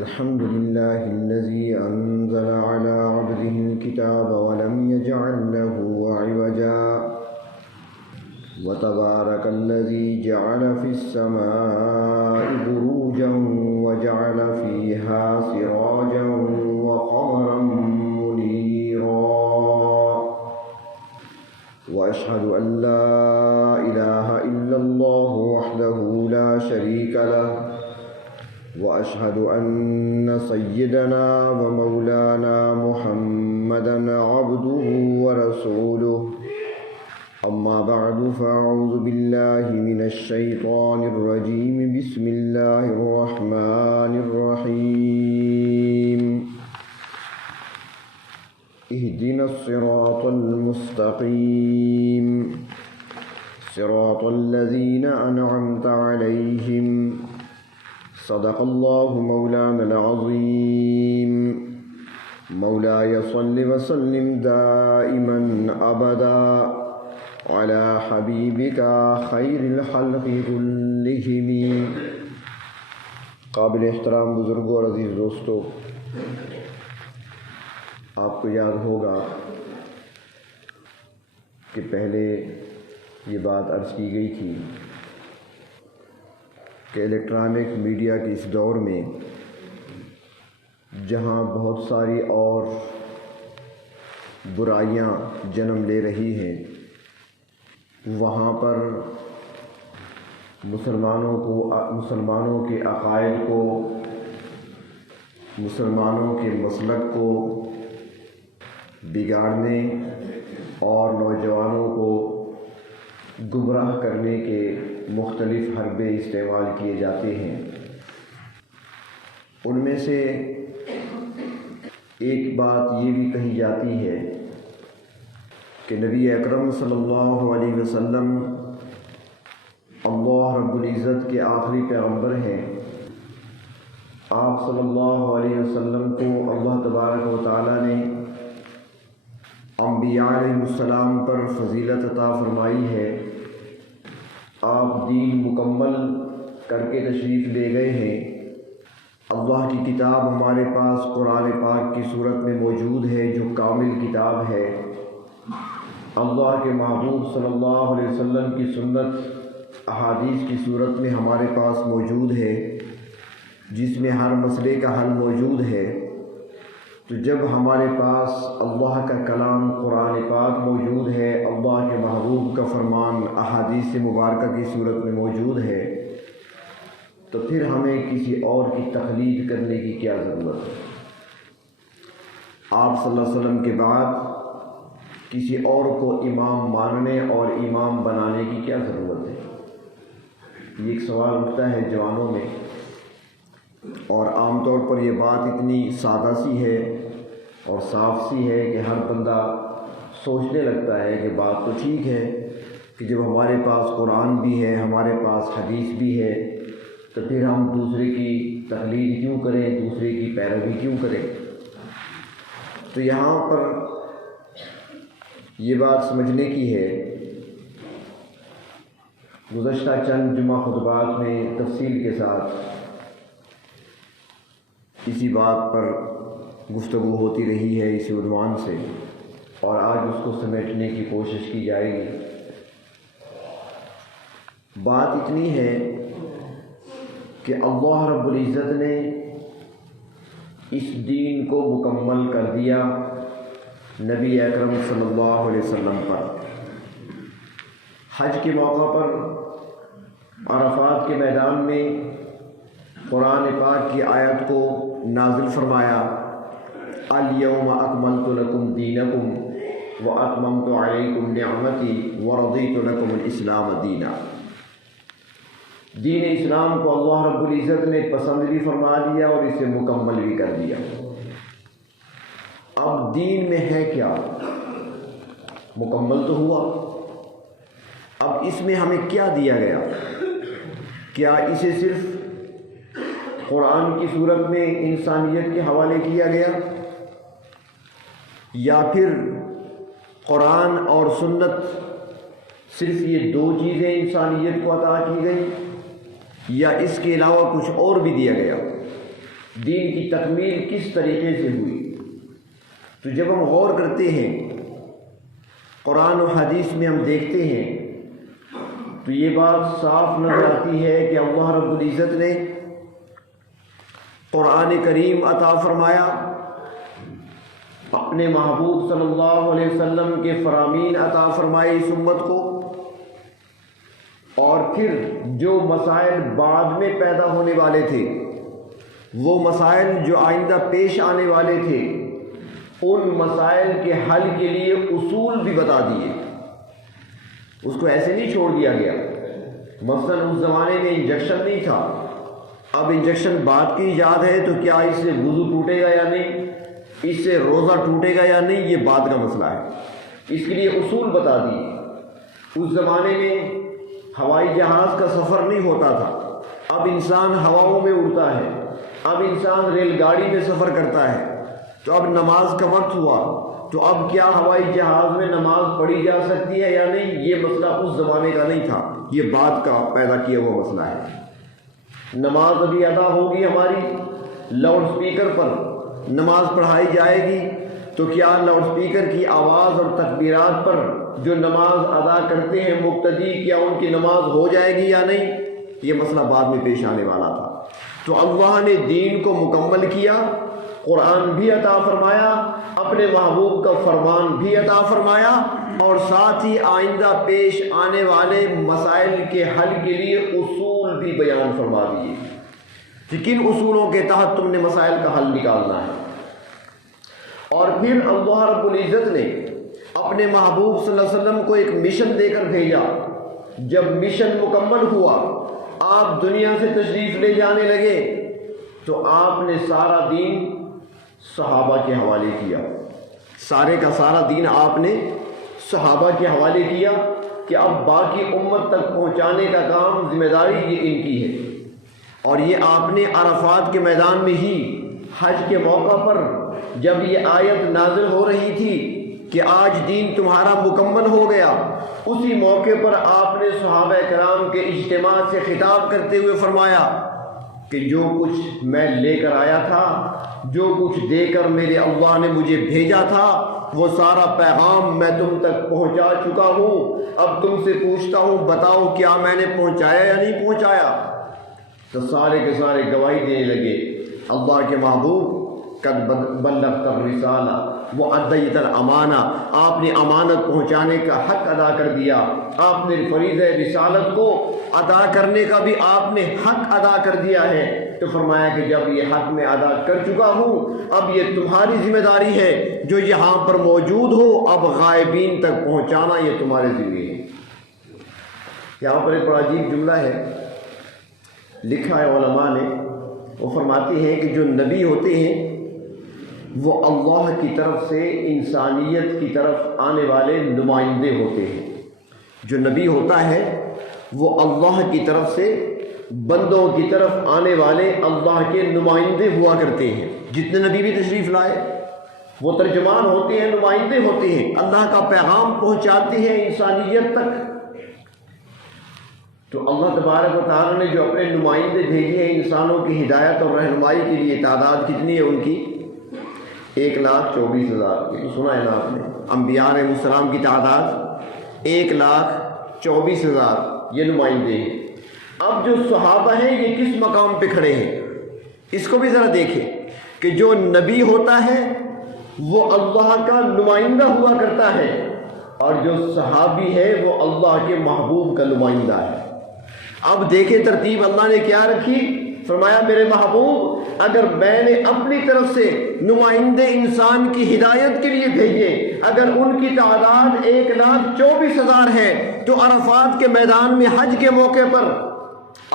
الحمد لله الذي أنزل على عبده الكتاب ولم يجعل له عوجا وتبارك الذي جعل في السماء بروجا وجعل فيها سراجا وقمرا منيرا وأشهد أن لا إله إلا الله وحده لا شريك له وأشهد أن سيدنا ومولانا محمدا عبده ورسوله أما بعد فأعوذ بالله من الشيطان الرجيم بسم الله الرحمن الرحيم اهدنا الصراط المستقيم صراط الذين أنعمت عليهم صدق الله مولانا العظيم مولاي صل وسلم دائما أبدا على حبيبك خير الخلق كلهم. قابل احترام بزرگوں اور عزیز دوستو، آپ کو یاد ہوگا کہ پہلے یہ بات عرض کی گئی تھی کہ الیکٹرانک میڈیا کے اس دور میں جہاں بہت ساری اور برائیاں جنم لے رہی ہیں، وہاں پر مسلمانوں کے عقائد کو، مسلمانوں کے مسلک کو بگاڑنے اور نوجوانوں کو گمراہ کرنے کے مختلف حربے استعمال کیے جاتے ہیں. ان میں سے ایک بات یہ بھی کہی جاتی ہے کہ نبی اکرم صلی اللہ علیہ وسلم اللہ رب العزت کے آخری پیغمبر ہیں. آپ صلی اللہ علیہ وسلم کو اللہ تبارک و تعالی نے انبیاء علیہ السلام پر فضیلت عطا فرمائی ہے. آپ دین مکمل کر کے تشریف لے گئے ہیں. اللہ کی کتاب ہمارے پاس قرآن پاک کی صورت میں موجود ہے جو کامل کتاب ہے. اللہ کے محبوب صلی اللہ علیہ وسلم کی سنت احادیث کی صورت میں ہمارے پاس موجود ہے جس میں ہر مسئلے کا حل موجود ہے. تو جب ہمارے پاس اللہ کا کلام قرآن پاک موجود ہے، اللہ کے محبوب کا فرمان احادیث مبارکہ کی صورت میں موجود ہے، تو پھر ہمیں کسی اور کی تقلید کرنے کی کیا ضرورت ہے؟ آپ صلی اللہ علیہ وسلم کے بعد کسی اور کو امام ماننے اور امام بنانے کی کیا ضرورت ہے؟ یہ ایک سوال اٹھتا ہے جوانوں میں، اور عام طور پر یہ بات اتنی سادہ سی ہے اور صاف سی ہے کہ ہر بندہ سوچنے لگتا ہے کہ بات تو ٹھیک ہے کہ جب ہمارے پاس قرآن بھی ہے، ہمارے پاس حدیث بھی ہے، تو پھر ہم دوسرے کی تقلید کیوں کریں، دوسرے کی پیروی کیوں کریں؟ تو یہاں پر یہ بات سمجھنے کی ہے. گزشتہ چند جمعہ خطبات میں تفصیل کے ساتھ اسی بات پر گفتگو ہوتی رہی ہے اسی عنوان سے، اور آج اس کو سمیٹنے کی کوشش کی جائے گی. بات اتنی ہے کہ اللہ رب العزت نے اس دین کو مکمل کر دیا نبی اکرم صلی اللہ علیہ وسلم پر. حج کے موقع پر عرفات کے میدان میں قرآن پاک کی آیت کو نازل فرمایا، الیوم اکملت لکم دینکم واتممت علیکم نعمتی ورضیت لکم الاسلام دینا. دین اسلام کو اللہ رب العزت نے پسند بھی فرما لیا اور اسے مکمل بھی کر دیا. اب دین میں ہے کیا؟ مکمل تو ہوا، اب اس میں ہمیں کیا دیا گیا؟ کیا اسے صرف قرآن کی صورت میں انسانیت کے حوالے کیا گیا، یا پھر قرآن اور سنت صرف یہ دو چیزیں انسانیت کو عطا کی گئی، یا اس کے علاوہ کچھ اور بھی دیا گیا؟ دین کی تکمیل کس طریقے سے ہوئی؟ تو جب ہم غور کرتے ہیں قرآن و حدیث میں ہم دیکھتے ہیں تو یہ بات صاف نظر آتی ہے کہ اللہ رب العزت نے قرآن کریم عطا فرمایا، اپنے محبوب صلی اللہ علیہ وسلم کے فرامین عطا فرمائے اس امت کو، اور پھر جو مسائل بعد میں پیدا ہونے والے تھے، وہ مسائل جو آئندہ پیش آنے والے تھے، ان مسائل کے حل کے لیے اصول بھی بتا دیے۔ اس کو ایسے نہیں چھوڑ دیا گیا۔ مثلا اس زمانے میں انجیکشن نہیں تھا، اب انجیکشن بعد کی ایجاد ہے تو کیا اس سے وضو ٹوٹے گا یا نہیں، اس سے روزہ ٹوٹے گا یا نہیں، یہ بعد کا مسئلہ ہے۔ اس کے لیے اصول بتا دیے۔ اس زمانے میں ہوائی جہاز کا سفر نہیں ہوتا تھا، اب انسان ہواؤں میں اڑتا ہے، اب انسان ریل گاڑی میں سفر کرتا ہے۔ تو اب نماز کا وقت ہوا تو اب کیا ہوائی جہاز میں نماز پڑھی جا سکتی ہے یا نہیں، یہ مسئلہ اس زمانے کا نہیں تھا، یہ بعد کا پیدا کیا ہوا مسئلہ ہے۔ نماز ابھی ادا ہوگی ہماری لاؤڈ سپیکر پر نماز پڑھائی جائے گی، تو کیا لاؤڈ سپیکر کی آواز اور تکبیرات پر جو نماز ادا کرتے ہیں مقتدی، کیا ان کی نماز ہو جائے گی یا نہیں، یہ مسئلہ بعد میں پیش آنے والا تھا۔ تو اللہ نے دین کو مکمل کیا، قرآن بھی عطا فرمایا، اپنے محبوب کا فرمان بھی عطا فرمایا، اور ساتھ ہی آئندہ پیش آنے والے مسائل کے حل کے لیے اصول بھی بیان فرما دیے کہ کن اصولوں کے تحت تم نے مسائل کا حل نکالنا ہے۔ اور پھر اللہ رب العزت نے اپنے محبوب صلی اللہ علیہ وسلم کو ایک مشن دے کر بھیجا۔ جب مشن مکمل ہوا، آپ دنیا سے تشریف لے جانے لگے، تو آپ نے سارا دین صحابہ کے حوالے کیا، سارے کا سارا دین آپ نے صحابہ کے حوالے کیا کہ اب باقی امت تک پہنچانے کا کام، ذمہ داری یہ ان کی ہے۔ اور یہ آپ نے عرفات کے میدان میں ہی حج کے موقع پر جب یہ آیت نازل ہو رہی تھی کہ آج دین تمہارا مکمل ہو گیا، اسی موقع پر آپ نے صحابہ کرام کے اجتماع سے خطاب کرتے ہوئے فرمایا کہ جو کچھ میں لے کر آیا تھا، جو کچھ دے کر میرے اللہ نے مجھے بھیجا تھا، وہ سارا پیغام میں تم تک پہنچا چکا ہوں۔ اب تم سے پوچھتا ہوں، بتاؤ کیا میں نے پہنچایا یا نہیں پہنچایا؟ تو سارے کے سارے گواہی دینے لگے، اللہ کے محبوب قد بلغت الرسالہ وأدیت الامانہ، آپ نے امانت پہنچانے کا حق ادا کر دیا، آپ نے فریضہ رسالت کو ادا کرنے کا بھی آپ نے حق ادا کر دیا ہے۔ تو فرمایا کہ جب یہ حق میں ادا کر چکا ہوں، اب یہ تمہاری ذمہ داری ہے، جو یہاں پر موجود ہو اب غائبین تک پہنچانا یہ تمہارے ذمہ ہے۔ یہاں پر ایک بڑا عجیب جملہ ہے، لکھا ہے علماء نے، وہ فرماتے ہیں کہ جو نبی ہوتے ہیں وہ اللہ کی طرف سے انسانیت کی طرف آنے والے نمائندے ہوتے ہیں۔ جو نبی ہوتا ہے وہ اللہ کی طرف سے بندوں کی طرف آنے والے اللہ کے نمائندے ہوا کرتے ہیں۔ جتنے نبی بھی تشریف لائے وہ ترجمان ہوتے ہیں، نمائندے ہوتے ہیں، اللہ کا پیغام پہنچاتے ہیں انسانیت تک۔ تو اللہ تبارک و تعالیٰ نے جو اپنے نمائندے بھیجے ہیں انسانوں کی ہدایت اور رہنمائی کے لیے، تعداد کتنی ہے ان کی؟ 1,24,000۔ یہ تو سنا ہے نا آپ نے، انبیاء علیہ السلام کی تعداد 1,24,000 یہ نمائندے ہیں۔ اب جو صحابہ ہیں یہ کس مقام پہ کھڑے ہیں، اس کو بھی ذرا دیکھیں کہ جو نبی ہوتا ہے وہ اللہ کا نمائندہ ہوا کرتا ہے، اور جو صحابی ہے وہ اللہ کے محبوب کا نمائندہ ہے۔ اب دیکھیں ترتیب اللہ نے کیا رکھی، فرمایا میرے محبوب اگر میں نے اپنی طرف سے نمائندے انسان کی ہدایت کے لیے بھیجے، اگر ان کی تعداد 1,24,000 ہے، تو عرفات کے میدان میں حج کے موقع پر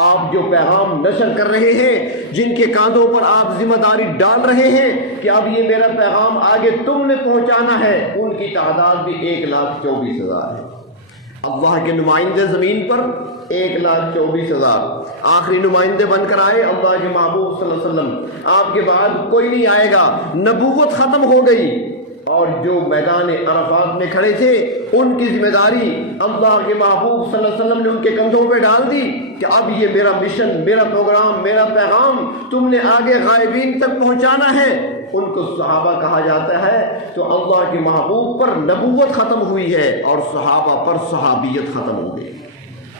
آپ جو پیغام نشر کر رہے ہیں، جن کے کاندھوں پر آپ ذمہ داری ڈال رہے ہیں کہ اب یہ میرا پیغام آگے تم نے پہنچانا ہے، ان کی تعداد بھی 1,24,000 ہے۔ اللہ کے نمائندے زمین پر 1,24,000 آخری نمائندے بن کر آئے اللہ کے محبوب صلی اللہ علیہ وسلم۔ آپ کے بعد کوئی نہیں آئے گا، نبوت ختم ہو گئی، اور جو میدان عرفات میں کھڑے تھے ان کی ذمہ داری اللہ کے محبوب صلی اللہ علیہ وسلم نے ان کے کندھوں پہ ڈال دی کہ اب یہ میرا مشن، میرا پروگرام، میرا پیغام تم نے آگے غائبین تک پہنچانا ہے۔ ان کو صحابہ کہا جاتا ہے۔ تو اللہ کے محبوب پر نبوت ختم ہوئی ہے اور صحابہ پر صحابیت ختم ہو گئی۔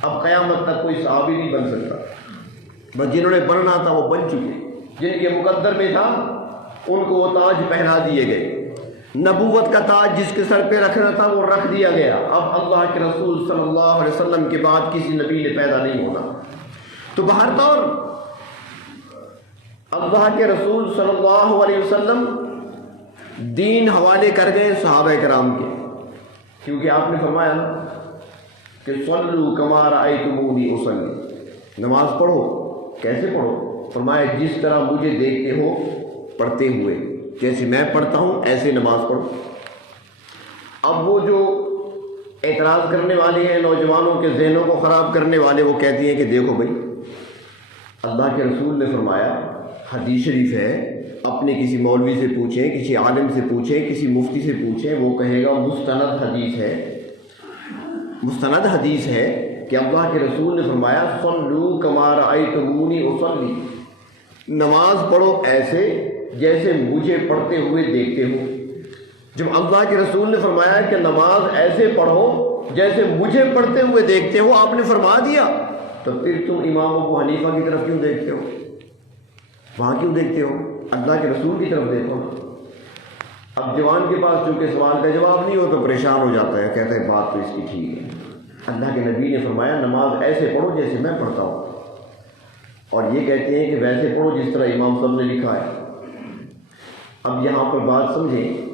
اب قیامت تک کوئی صحابی نہیں بن سکتا، بس جنہوں نے بننا تھا وہ بن چکے، جن کے مقدر میں تھا ان کو وہ تاج پہنا دیے گئے، نبوت کا تاج جس کے سر پہ رکھنا تھا وہ رکھ دیا گیا۔ اب اللہ کے رسول صلی اللہ علیہ وسلم کے بعد کسی نبی نے پیدا نہیں ہونا۔ تو بہرطور اللہ کے رسول صلی اللہ علیہ وسلم دین حوالے کر گئے صحابہ کرام کے، کیونکہ آپ نے فرمایا نا کہ صلوا کما رأیتمونی اصلی، نماز پڑھو، کیسے پڑھو؟ فرمایا جس طرح مجھے دیکھتے ہو پڑھتے ہوئے، جیسے میں پڑھتا ہوں ایسے نماز پڑھو۔ اب وہ جو اعتراض کرنے والے ہیں، نوجوانوں کے ذہنوں کو خراب کرنے والے، وہ کہتی ہیں کہ دیکھو بھائی، اللہ کے رسول نے فرمایا، حدیث شریف ہے، اپنے کسی مولوی سے پوچھیں، کسی عالم سے پوچھیں، کسی مفتی سے پوچھیں، وہ کہے گا مستند حدیث ہے، مستند حدیث ہے کہ اللہ کے رسول نے فرمایا صلوا کما رأیتمونی اصلی، نماز پڑھو ایسے جیسے مجھے پڑھتے ہوئے دیکھتے ہو۔ جب اللہ کے رسول نے فرمایا کہ نماز ایسے پڑھو جیسے مجھے پڑھتے ہوئے دیکھتے ہو، آپ نے فرما دیا، تو پھر تم امام ابو حنیفہ کی طرف کیوں دیکھتے ہو؟ وہاں کیوں دیکھتے ہو؟ اللہ کے رسول کی طرف دیکھو۔ اب جوان کے پاس چونکہ سوال کا جواب نہیں ہو تو پریشان ہو جاتا ہے، کہتا ہے بات تو اس کی ٹھیک ہے، اللہ کے نبی نے فرمایا نماز ایسے پڑھو جیسے میں پڑھتا ہوں، اور یہ کہتے ہیں کہ ویسے پڑھو جس طرح امام صاحب نے لکھا ہے۔ اب یہاں پر بات سمجھیں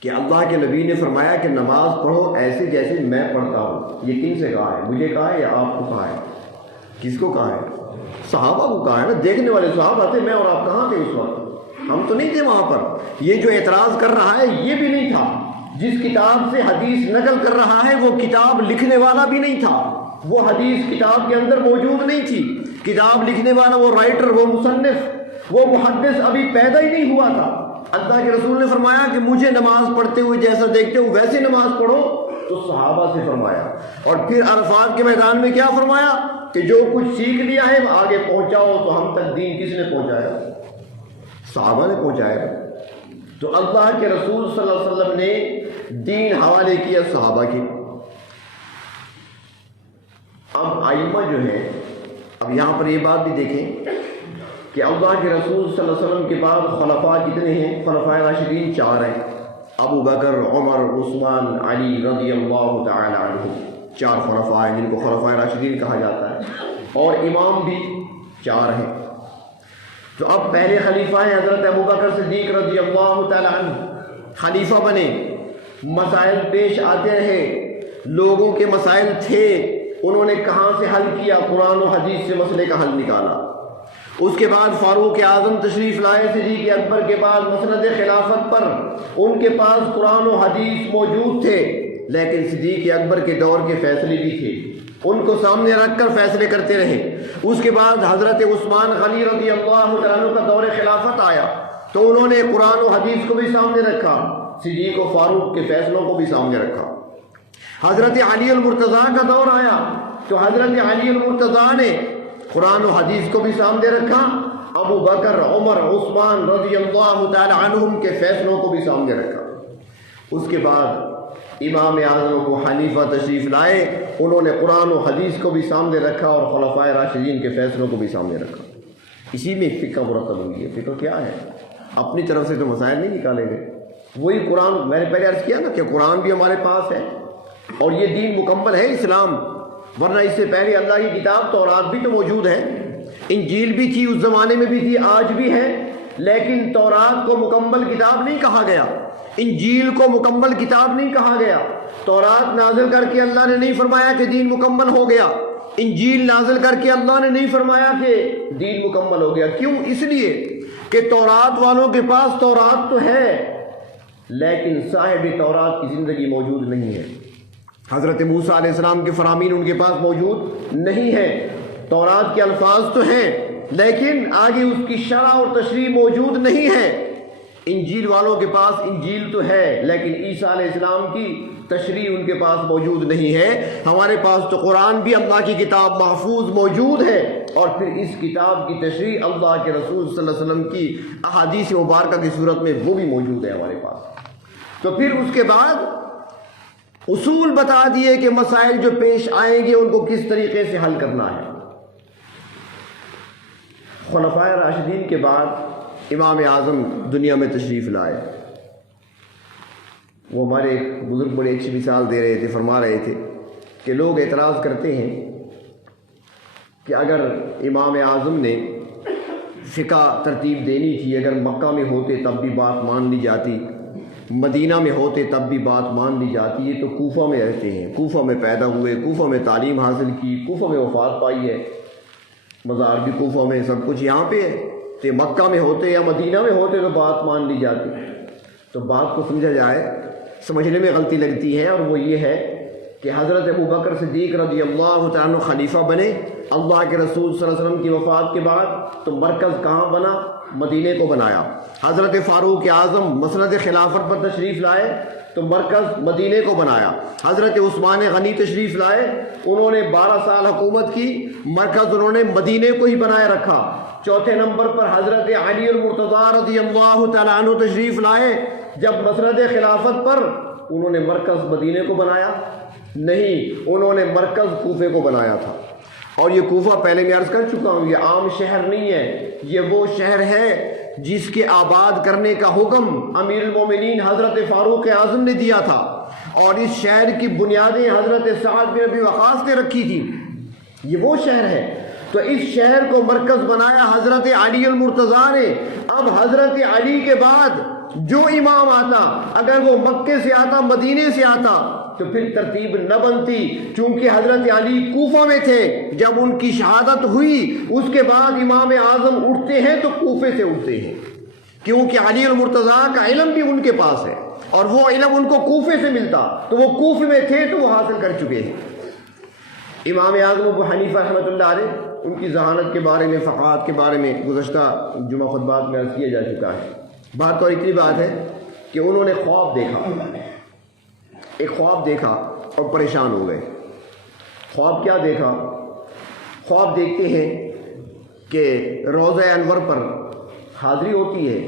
کہ اللہ کے نبی نے فرمایا کہ نماز پڑھو ایسے جیسے میں پڑھتا ہوں، یہ کن سے کہا ہے؟ مجھے کہا ہے یا آپ کو کہا ہے؟ کس کو کہا ہے؟ صحابہ کو کہا ہے نا، دیکھنے والے صحابہ تھے، میں اور آپ کہاں تھے اس وقت؟ ہم تو نہیں تھے وہاں پر۔ یہ جو اعتراض کر رہا ہے یہ بھی نہیں تھا، جس کتاب سے حدیث نقل کر رہا ہے وہ کتاب لکھنے والا بھی نہیں تھا، وہ حدیث کتاب کے اندر موجود نہیں تھی، کتاب لکھنے والا وہ رائٹر، وہ مصنف، وہ محدث ابھی پیدا ہی نہیں ہوا تھا۔ اللہ کے رسول نے فرمایا کہ مجھے نماز پڑھتے ہوئے جیسا دیکھتے ہو ویسے نماز پڑھو، تو صحابہ سے فرمایا، اور پھر عرفات کے میدان میں کیا فرمایا کہ جو کچھ سیکھ لیا ہے آگے پہنچاؤ۔ تو ہم تک دین کس نے پہنچایا؟ صحابہ نے پہنچایا۔ تو اللہ کے رسول صلی اللہ علیہ وسلم نے دین حوالے کیا صحابہ کے۔ اب ائمہ جو ہیں، اب یہاں پر یہ بات بھی دیکھیں کہ اللہ کے رسول صلی اللہ علیہ وسلم کے بعد خلفاء کتنے ہیں؟ خلفاء راشدین 4 ہیں، ابو بکر، عمر، عثمان، علی رضی اللہ تعالی عنہ، 4 خلفاء ہیں جن کو خلفاء راشدین کہا جاتا ہے، اور امام بھی 4 ہیں۔ تو اب پہلے خلیفہ ہیں حضرت ابو بکر صدیق رضی اللہ تعالی عنہ، خلیفہ بنے، مسائل پیش آتے رہے، لوگوں کے مسائل تھے، انہوں نے کہاں سے حل کیا؟ قرآن و حدیث سے مسئلے کا حل نکالا۔ اس کے بعد فاروق اعظم تشریف لائے صدیق اکبر کے بعد مسند خلافت پر، ان کے پاس قرآن و حدیث موجود تھے، لیکن صدیق اکبر کے دور کے فیصلے بھی تھے، ان کو سامنے رکھ کر فیصلے کرتے رہے۔ اس کے بعد حضرت عثمان غنی رضی اللہ عنہ کا دور خلافت آیا، تو انہوں نے قرآن و حدیث کو بھی سامنے رکھا، صدیق و فاروق کے فیصلوں کو بھی سامنے رکھا۔ حضرت علی المرتضیٰ کا دور آیا تو حضرت علی المرتضیٰ نے قرآن و حدیث کو بھی سامنے رکھا، ابو بکر، عمر، عثمان رضی اللہ تعالی عنہم کے فیصلوں کو بھی سامنے رکھا۔ اس کے بعد امام اعظم ابو حنیفہ تشریف لائے، انہوں نے قرآن و حدیث کو بھی سامنے رکھا اور خلفائے راشدین کے فیصلوں کو بھی سامنے رکھا۔ اسی میں ایک فقہ مرتب ہوئی ہے۔ فقہ کیا ہے؟ اپنی طرف سے تو مسائل نہیں نکالے گئے، وہی قرآن، میں نے پہلے عرض کیا نا کہ قرآن بھی ہمارے پاس ہے اور یہ دین مکمل ہے اسلام، ورنہ اس سے پہلے اللہ کی کتاب تورات بھی تو موجود ہے، انجیل بھی تھی، اس زمانے میں بھی تھی، آج بھی ہے، لیکن تورات کو مکمل کتاب نہیں کہا گیا، انجیل کو مکمل کتاب نہیں کہا گیا۔ تورات نازل کر کے اللہ نے نہیں فرمایا کہ دین مکمل ہو گیا، انجیل نازل کر کے اللہ نے نہیں فرمایا کہ دین مکمل ہو گیا۔ کیوں؟ اس لیے کہ تورات والوں کے پاس تورات تو ہے، لیکن صاحب تورات کی زندگی موجود نہیں ہے۔ حضرت موسیٰ علیہ السلام کے فرامین ان کے پاس موجود نہیں ہے، تورات کے الفاظ تو ہیں لیکن آگے اس کی شرح اور تشریح موجود نہیں ہے۔ انجیل والوں کے پاس انجیل تو ہے لیکن عیسیٰ علیہ السلام کی تشریح ان کے پاس موجود نہیں ہے. ہمارے پاس تو قرآن بھی اللہ کی کتاب محفوظ موجود ہے، اور پھر اس کتاب کی تشریح اللہ کے رسول صلی اللہ علیہ وسلم کی احادیث مبارکہ کی صورت میں وہ بھی موجود ہے ہمارے پاس. تو پھر اس کے بعد اصول بتا دیے کہ مسائل جو پیش آئیں گے ان کو کس طریقے سے حل کرنا ہے. خلفائے راشدین کے بعد امام اعظم دنیا میں تشریف لائے. وہ ہمارے ایک بزرگ بڑے اچھی مثال دے رہے تھے، فرما رہے تھے کہ لوگ اعتراض کرتے ہیں کہ اگر امام اعظم نے فقہ ترتیب دینی تھی، اگر مکہ میں ہوتے تب بھی بات مان لی جاتی، مدینہ میں ہوتے تب بھی بات مان لی جاتی. یہ تو کوفہ میں رہتے ہیں، کوفہ میں پیدا ہوئے، کوفہ میں تعلیم حاصل کی، کوفہ میں وفات پائی ہے، مزار بھی کوفہ میں، سب کچھ یہاں پہ ہے. تو مکہ میں ہوتے یا مدینہ میں ہوتے تو بات مان لی جاتی. تو بات کو سمجھا جائے، سمجھنے میں غلطی لگتی ہے، اور وہ یہ ہے کہ حضرت ابوبکر صدیق رضی اللہ تعالیٰ عنہ خلیفہ بنے اللہ کے رسول صلی اللہ علیہ وسلم کی وفات کے بعد، تو مرکز کہاں بنا؟ مدینے کو بنایا. حضرت فاروق اعظم مسند خلافت پر تشریف لائے تو مرکز مدینے کو بنایا. حضرت عثمان غنی تشریف لائے، انہوں نے 12 سال حکومت کی، مرکز انہوں نے مدینے کو ہی بنائے رکھا. چوتھے نمبر پر حضرت علی المرتضیٰ رضی اللہ تعالیٰ عنہ تشریف لائے، جب مسند خلافت پر انہوں نے مرکز مدینے کو بنایا نہیں، انہوں نے مرکز کوفے کو بنایا تھا. اور یہ کوفہ پہلے میں عرض کر چکا ہوں، یہ عام شہر نہیں ہے، یہ وہ شہر ہے جس کے آباد کرنے کا حکم امیر المومنین حضرت فاروق اعظم نے دیا تھا، اور اس شہر کی بنیادیں حضرت سعد بن ابی وقاص نے رکھی تھی. یہ وہ شہر ہے. تو اس شہر کو مرکز بنایا حضرت علی المرتضیٰ نے. اب حضرت علی کے بعد جو امام آتا، اگر وہ مکے سے آتا، مدینے سے آتا، تو پھر ترتیب نہ بنتی. چونکہ حضرت علی کوفہ میں تھے، جب ان کی شہادت ہوئی اس کے بعد امام اعظم اٹھتے ہیں تو کوفے سے اٹھتے ہیں، کیونکہ علی المرتضیٰ کا علم بھی ان کے پاس ہے، اور وہ علم ان کو کوفے سے ملتا، تو وہ کوفے میں تھے تو وہ حاصل کر چکے ہیں. امام اعظم ابو حنیفہ رحمۃ اللہ علیہ، ان کی ذہانت کے بارے میں، فقاہت کے بارے میں گزشتہ جمعہ خطبات میں عرض کیا جا چکا ہے. بات تو اتنی بات ہے کہ انہوں نے خواب دیکھا، ایک خواب دیکھا اور پریشان ہو گئے. خواب کیا دیکھا؟ خواب دیکھتے ہیں کہ روضہ انور پر حاضری ہوتی ہے،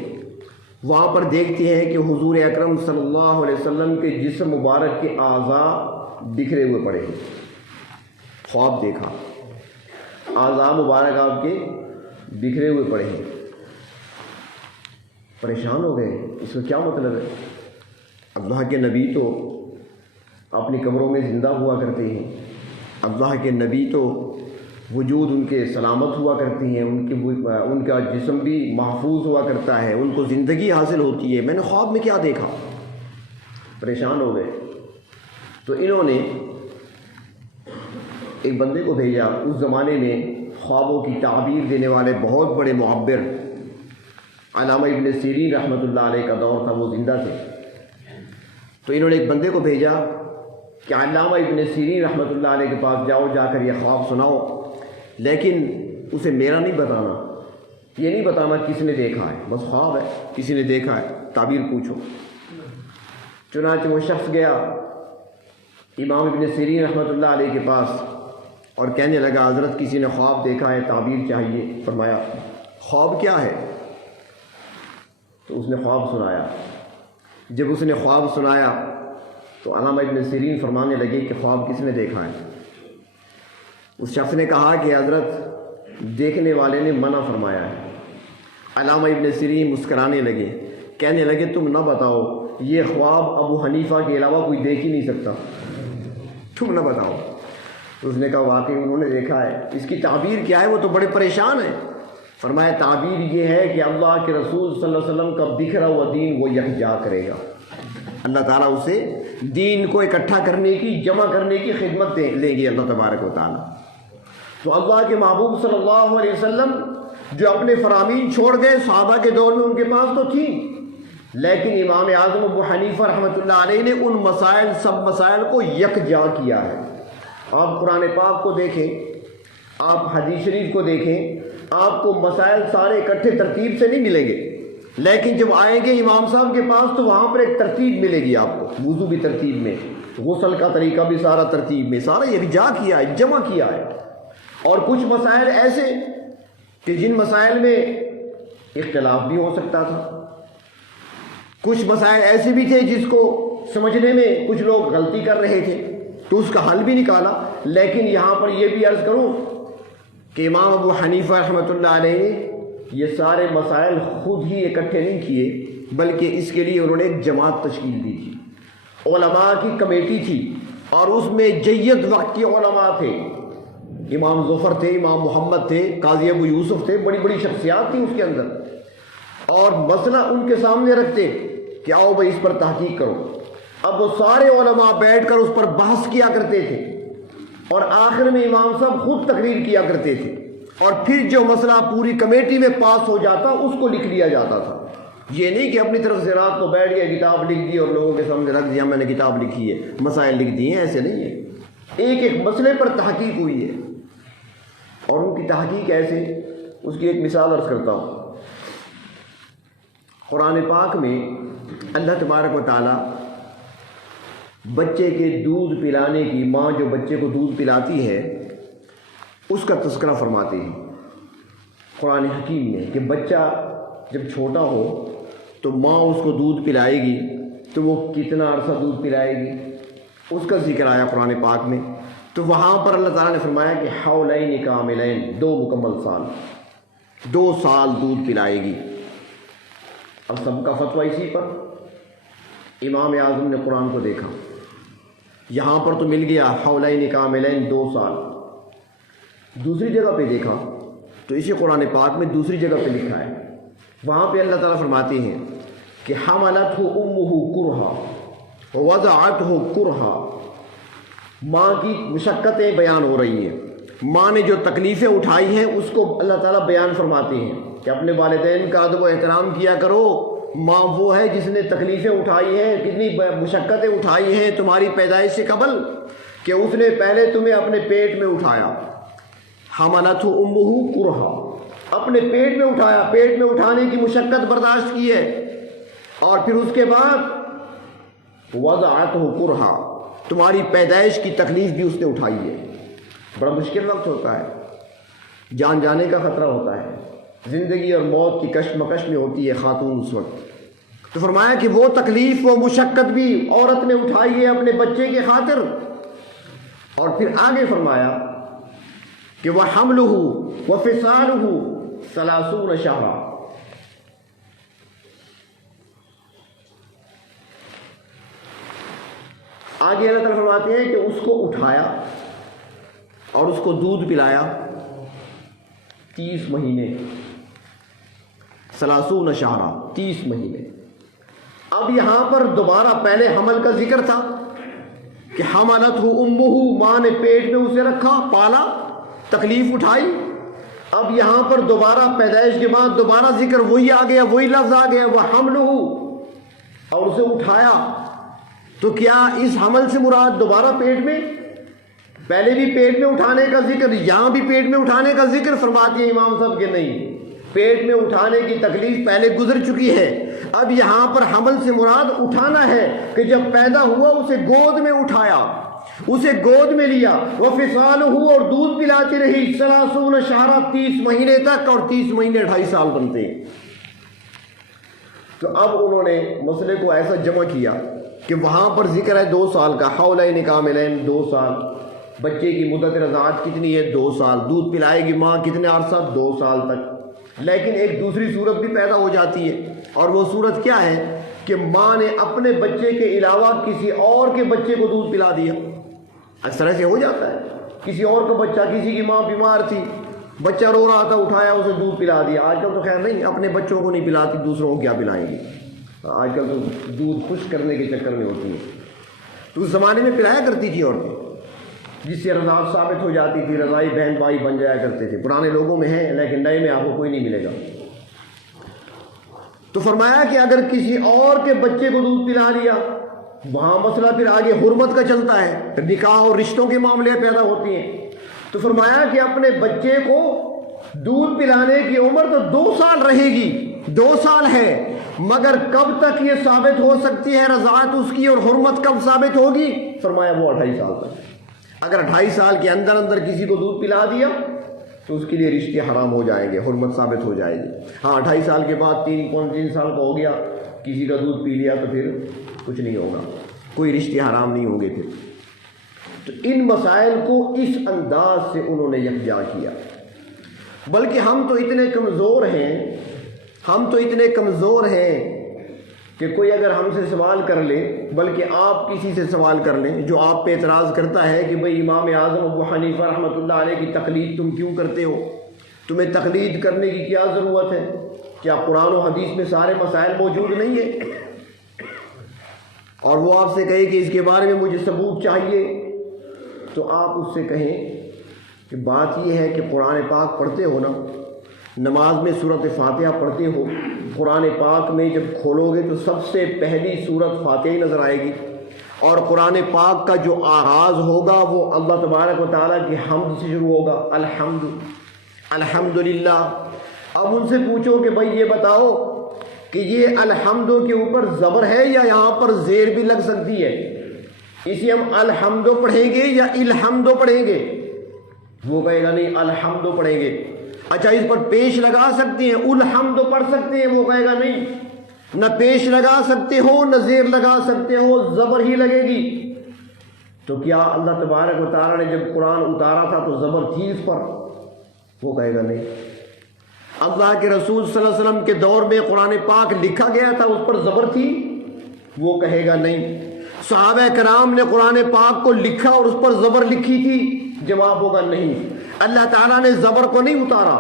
وہاں پر دیکھتے ہیں کہ حضور اکرم صلی اللہ علیہ وسلم کے جسم مبارک کے اعضاء بکھرے ہوئے پڑے ہیں. خواب دیکھا، اعضاء مبارک آپ کے بکھرے ہوئے پڑے ہیں. پریشان ہو گئے، اس کا کیا مطلب ہے؟ اللہ کے نبی تو اپنی قبروں میں زندہ ہوا کرتے ہیں، اللہ کے نبی تو وجود ان کے سلامت ہوا کرتی ہیں، ان کا جسم بھی محفوظ ہوا کرتا ہے، ان کو زندگی حاصل ہوتی ہے. میں نے خواب میں کیا دیکھا؟ پریشان ہو گئے. تو انہوں نے ایک بندے کو بھیجا. اس زمانے میں خوابوں کی تعبیر دینے والے بہت بڑے معبر علامہ ابن سیرین رحمۃ اللہ علیہ کا دور تھا، وہ زندہ تھے. تو انہوں نے ایک بندے کو بھیجا کہ علامہ ابن سیرین رحمۃ اللہ علیہ کے پاس جاؤ، جا کر یہ خواب سناؤ، لیکن اسے میرا نہیں بتانا، یہ نہیں بتانا کس نے دیکھا ہے، بس خواب ہے، کسی نے دیکھا ہے، تعبیر پوچھو. چنانچہ وہ شخص گیا امام ابن سیرین رحمۃ اللہ علیہ کے پاس اور کہنے لگا حضرت کسی نے خواب دیکھا ہے، تعبیر چاہیے. فرمایا خواب کیا ہے؟ تو اس نے خواب سنایا. جب اس نے خواب سنایا تو علامہ ابن سیرین فرمانے لگے کہ خواب کس نے دیکھا ہے؟ اس شخص نے کہا کہ حضرت دیکھنے والے نے منع فرمایا ہے. علامہ ابن سیرین مسکرانے لگے، کہنے لگے تم نہ بتاؤ، یہ خواب ابو حنیفہ کے علاوہ کوئی دیکھ ہی نہیں سکتا، تم نہ بتاؤ. تو اس نے کہا واقعی انہوں نے دیکھا ہے. اس کی تعبیر کیا ہے؟ وہ تو بڑے پریشان ہیں. فرمایا تعبیر یہ ہے کہ اللہ کے رسول صلی اللہ علیہ وسلم کا بکھرا ہوا دین وہ یکجا کرے گا. اللہ تعالیٰ اسے دین کو اکٹھا کرنے کی، جمع کرنے کی خدمت لیں گے اللہ تبارک و تعالیٰ. تو اللہ کے محبوب صلی اللہ علیہ وسلم جو اپنے فرامین چھوڑ گئے، صحابہ کے دور میں ان کے پاس تو تھی، لیکن امام اعظم ابو حنیفہ رحمۃ اللہ علیہ نے ان مسائل، سب مسائل کو یکجا کیا ہے. آپ قرآن پاک کو دیکھیں، آپ حدیث شریف کو دیکھیں، آپ کو مسائل سارے اکٹھے ترتیب سے نہیں ملیں گے. لیکن جب آئیں گے امام صاحب کے پاس تو وہاں پر ایک ترتیب ملے گی آپ کو، وضو بھی ترتیب میں، غسل کا طریقہ بھی سارا ترتیب میں، سارا یہ بھی جا کیا ہے، جمع کیا ہے۔ اور کچھ مسائل ایسے کہ جن مسائل میں اختلاف بھی ہو سکتا تھا، کچھ مسائل ایسے بھی تھے جس کو سمجھنے میں کچھ لوگ غلطی کر رہے تھے، تو اس کا حل بھی نکالا۔ لیکن یہاں پر یہ بھی عرض کروں کہ امام ابو حنیفہ رحمۃ اللہ علیہ نے یہ سارے مسائل خود ہی اکٹھے نہیں کیے، بلکہ اس کے لیے انہوں نے ایک جماعت تشکیل دی تھی، علماء کی کمیٹی تھی، اور اس میں جید وقت کے علماء تھے، امام ظفر تھے، امام محمد تھے، قاضی ابو یوسف تھے، بڑی بڑی شخصیات تھیں اس کے اندر، اور مسئلہ ان کے سامنے رکھتے کہ آؤ بھائی اس پر تحقیق کرو۔ اب وہ سارے علماء بیٹھ کر اس پر بحث کیا کرتے تھے، اور آخر میں امام صاحب خود تقریر کیا کرتے تھے، اور پھر جو مسئلہ پوری کمیٹی میں پاس ہو جاتا اس کو لکھ لیا جاتا تھا۔ یہ نہیں کہ اپنی طرف سے رات کو بیٹھ گیا کتاب لکھ دی اور لوگوں کے سامنے رکھ دیا میں نے کتاب لکھی ہے، مسائل لکھ دیے ہیں، ایسے نہیں ہے، ایک ایک مسئلے پر تحقیق ہوئی ہے۔ اور ان کی تحقیق ایسے، اس کی ایک مثال عرض کرتا ہوں۔ قرآن پاک میں اللہ تبارک و تعالی بچے کے دودھ پلانے کی، ماں جو بچے کو دودھ پلاتی ہے اس کا تذکرہ فرماتے ہیں قرآن حکیم میں، کہ بچہ جب چھوٹا ہو تو ماں اس کو دودھ پلائے گی تو وہ کتنا عرصہ دودھ پلائے گی، اس کا ذکر آیا قرآن پاک میں۔ تو وہاں پر اللہ تعالیٰ نے فرمایا کہ حولین کاملین، 2 مکمل سال، 2 سال دودھ پلائے گی۔ اب سب کا فتویٰ اسی پر، امام اعظم نے قرآن کو دیکھا، یہاں پر تو مل گیا حولین کاملین 2 سال، دوسری جگہ پہ دیکھا تو اسی قرآن پاک میں دوسری جگہ پہ لکھا ہے، وہاں پہ اللہ تعالیٰ فرماتے ہیں کہ حملتہ امہ کرہا ووضعتہ کرہا، ماں کی مشقتیں بیان ہو رہی ہیں، ماں نے جو تکلیفیں اٹھائی ہیں اس کو اللہ تعالیٰ بیان فرماتے ہیں کہ اپنے والدین کا ادب و احترام کیا کرو، ماں وہ ہے جس نے تکلیفیں اٹھائی ہیں، کتنی مشقتیں اٹھائی ہیں تمہاری پیدائش سے قبل، کہ اس نے پہلے تمہیں اپنے پیٹ میں اٹھایا، حملتہ امہ کرہا، اپنے پیٹ میں اٹھایا، پیٹ میں اٹھانے کی مشقت برداشت کی ہے، اور پھر اس کے بعد وضعتہ کرہا، تمہاری پیدائش کی تکلیف بھی اس نے اٹھائی ہے۔ بڑا مشکل وقت ہوتا ہے، جان جانے کا خطرہ ہوتا ہے، زندگی اور موت کی کشمکش میں ہوتی ہے خاتون اس وقت، تو فرمایا کہ وہ تکلیف، وہ مشقت بھی عورت نے اٹھائی ہے اپنے بچے کے خاطر۔ اور پھر آگے فرمایا کہ وَحَمْلُهُ وَفِصَالُهُ 30 شهرا، آگے اللہ تعالیٰ فرماتے ہیں کہ اس کو اٹھایا اور اس کو دودھ پلایا 30 مہینے، 30 شهرا، 30 مہینے۔ اب یہاں پر دوبارہ پہلے حمل کا ذکر تھا کہ حملتہ امہ، ماں نے پیٹ میں اسے رکھا، پالا، تکلیف اٹھائی۔ اب یہاں پر دوبارہ پیدائش کے بعد دوبارہ ذکر وہی آ گیا، وہی لفظ آ گیا، وحملہ، اور اسے اٹھایا۔ تو کیا اس حمل سے مراد دوبارہ پیٹ میں، پہلے بھی پیٹ میں اٹھانے کا ذکر، یہاں بھی پیٹ میں اٹھانے کا ذکر؟ فرماتی ہیں امام صاحب کہ نہیں، پیٹ میں اٹھانے کی تکلیف پہلے گزر چکی ہے، اب یہاں پر حمل سے مراد اٹھانا ہے، کہ جب پیدا ہوا اسے گود میں اٹھایا، اسے گود میں لیا، وفصالہ، اور دودھ پلاتی رہی 30 شهرا، 30 مہینے تک، اور 30 مہینے 2.5 سال بنتے ہیں۔ تو اب انہوں نے مسئلے کو ایسا جمع کیا کہ وہاں پر ذکر ہے 2 سال کا، حولین کاملین، 2 سال، بچے کی مدت رضاعت کتنی ہے؟ 2 سال، دودھ پلائے گی ماں کتنے عرصہ؟ 2 سال تک۔ لیکن ایک دوسری صورت بھی پیدا ہو جاتی ہے، اور وہ صورت کیا ہے کہ ماں نے اپنے بچے کے علاوہ کسی اور کے بچے کو دودھ پلا دیا۔ اس طرح سے ہو جاتا ہے، کسی اور کا بچہ، کسی کی ماں بیمار تھی، بچہ رو رہا تھا، اٹھایا اسے دودھ پلا دیا۔ آج کل تو خیر نہیں، اپنے بچوں کو نہیں پلاتی، دوسروں کو کیا پلائیں گی، آج کل تو دودھ خشک کرنے کے چکر میں ہوتی ہے۔ تو اس زمانے میں پلایا کرتی تھی عورتیں، جس سے رضاعت ثابت ہو جاتی تھی، رضائی بہن بھائی بن جایا کرتے تھے۔ پرانے لوگوں میں ہیں، لیکن نئے میں آپ کو کوئی نہیں ملے گا۔ تو فرمایا کہ اگر کسی اور کے بچے کو دودھ پلا لیا، وہاں مسئلہ پھر آگے حرمت کا چلتا ہے، نکاح اور رشتوں کے معاملے پیدا ہوتی ہیں۔ تو فرمایا کہ اپنے بچے کو دودھ پلانے کی عمر تو 2 سال رہے گی، 2 سال ہے، مگر کب تک یہ ثابت ہو سکتی ہے رضاعت اس کی اور حرمت کب ثابت ہوگی؟ فرمایا وہ 28 سال تک۔ اگر 28 سال کے اندر اندر کسی کو دودھ پلا دیا تو اس کے لیے رشتے حرام ہو جائیں گے، حرمت ثابت ہو جائے گی۔ ہاں 28 سال کے بعد 3 سال کا ہو گیا، کسی کا دودھ پی لیا تو پھر کچھ نہیں ہوگا، کوئی رشتے حرام نہیں ہوں گے پھر۔ تو ان مسائل کو اس انداز سے انہوں نے یکجا کیا۔ بلکہ ہم تو اتنے کمزور ہیں کہ کوئی اگر ہم سے سوال کر لے، بلکہ آپ کسی سے سوال کر لیں جو آپ پہ اعتراض کرتا ہے کہ بھئی امام اعظم ابو حنیفہ رحمۃ اللہ علیہ کی تقلید تم کیوں کرتے ہو؟ تمہیں تقلید کرنے کی کیا ضرورت ہے؟ کیا قرآن و حدیث میں سارے مسائل موجود نہیں ہیں؟ اور وہ آپ سے کہے کہ اس کے بارے میں مجھے ثبوت چاہیے، تو آپ اس سے کہیں کہ بات یہ ہے کہ قرآن پاک پڑھتے ہو نا، نماز میں سورۃ فاتحہ پڑھتے ہو، قرآن پاک میں جب کھولو گے تو سب سے پہلی سورۃ فاتحہ ہی نظر آئے گی، اور قرآن پاک کا جو آغاز ہوگا وہ اللہ تبارک و تعالیٰ کی حمد سے شروع ہوگا، الحمدللہ۔ اب ان سے پوچھو کہ بھائی یہ بتاؤ کہ یہ الحمد کے اوپر زبر ہے یا یہاں پر زیر بھی لگ سکتی ہے؟ اسے ہم الحمد پڑھیں گے یا الحمد پڑھیں گے؟ وہ کہے گا نہیں الحمد پڑھیں گے۔ اچھا اس پر پیش لگا سکتے ہیں، الحمد پڑھ سکتے ہیں؟ وہ کہے گا نہیں، نہ پیش لگا سکتے ہو نہ زیر لگا سکتے ہو، زبر ہی لگے گی۔ تو کیا اللہ تبارک و تعالیٰ نے جب قرآن اتارا تھا تو زبر تھی اس پر؟ وہ کہے گا نہیں۔ اللہ کے رسول صلی اللہ علیہ وسلم کے دور میں قرآن پاک لکھا گیا تھا، اس پر زبر تھی؟ وہ کہے گا نہیں۔ صحابہ کرام نے قرآن پاک کو لکھا اور اس پر زبر لکھی تھی؟ جواب ہوگا نہیں۔ اللہ تعالیٰ نے زبر کو نہیں اتارا،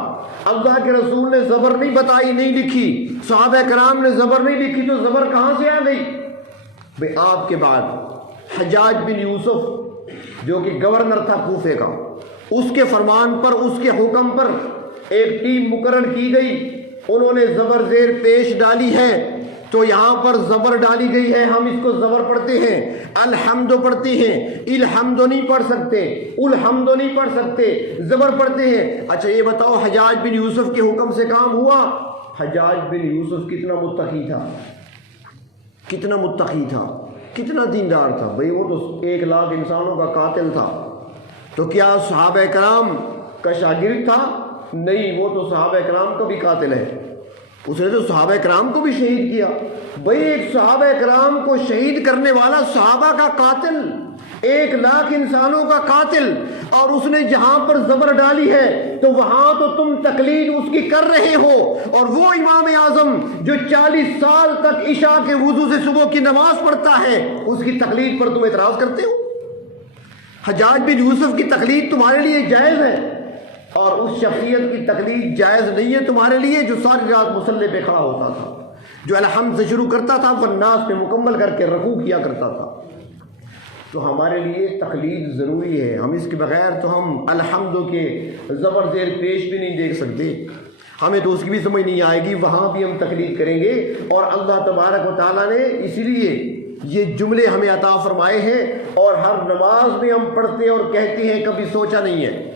اللہ کے رسول نے زبر نہیں بتائی، نہیں لکھی، صحابہ کرام نے زبر نہیں لکھی، تو زبر کہاں سے آ گئی؟ بھئی آپ کے بعد حجاج بن یوسف جو کہ گورنر تھا کوفے کا، اس کے فرمان پر، اس کے حکم پر ایک ٹیم مقرر کی گئی، انہوں نے زبر زیر پیش ڈالی ہے، تو یہاں پر زبر ڈالی گئی ہے، ہم اس کو زبر پڑھتے ہیں، الحمد پڑھتے ہیں، الحمد نہیں پڑھ سکتے، الحمد نہیں پڑھ سکتے، زبر پڑھتے ہیں۔ اچھا یہ بتاؤ حجاج بن یوسف کے حکم سے کام ہوا؟ حجاج بن یوسف کتنا متقی تھا، کتنا متقی تھا، کتنا دیندار تھا، بھئی وہ تو 1 لاکھ انسانوں کا قاتل تھا، تو کیا صحابہ کرام کا شاگرد تھا؟ نہیں، وہ تو صحابہ کرام کا بھی قاتل ہے، اس نے تو صحابہ کرام کو بھی شہید کیا۔ بھئی ایک صحابہ کرام کو شہید کرنے والا صحابہ کا قاتل، 1 لاکھ انسانوں کا قاتل، اور اس نے جہاں پر زبر ڈالی ہے تو وہاں تو تم تقلید اس کی کر رہے ہو، اور وہ امام اعظم جو 40 سال تک عشاء کے وضو سے صبح کی نماز پڑھتا ہے، اس کی تقلید پر تم اعتراض کرتے ہو؟ حجاج بن یوسف کی تقلید تمہارے لیے جائز ہے، اور اس شخصیت کی تقلید جائز نہیں ہے تمہارے لیے جو ساری رات مصلی پہ کھڑا ہوتا تھا، جو الحمد سے شروع کرتا تھا والناس پہ مکمل کر کے رکوع کیا کرتا تھا۔ تو ہمارے لیے تقلید ضروری ہے، ہم اس کے بغیر تو ہم الحمد کے زبر زیر پیش بھی نہیں دیکھ سکتے، ہمیں تو اس کی بھی سمجھ نہیں آئے گی، وہاں بھی ہم تقلید کریں گے۔ اور اللہ تبارک و تعالیٰ نے اسی لیے یہ جملے ہمیں عطا فرمائے ہیں، اور ہر نماز میں ہم پڑھتے اور کہتے ہیں، کبھی سوچا نہیں ہے،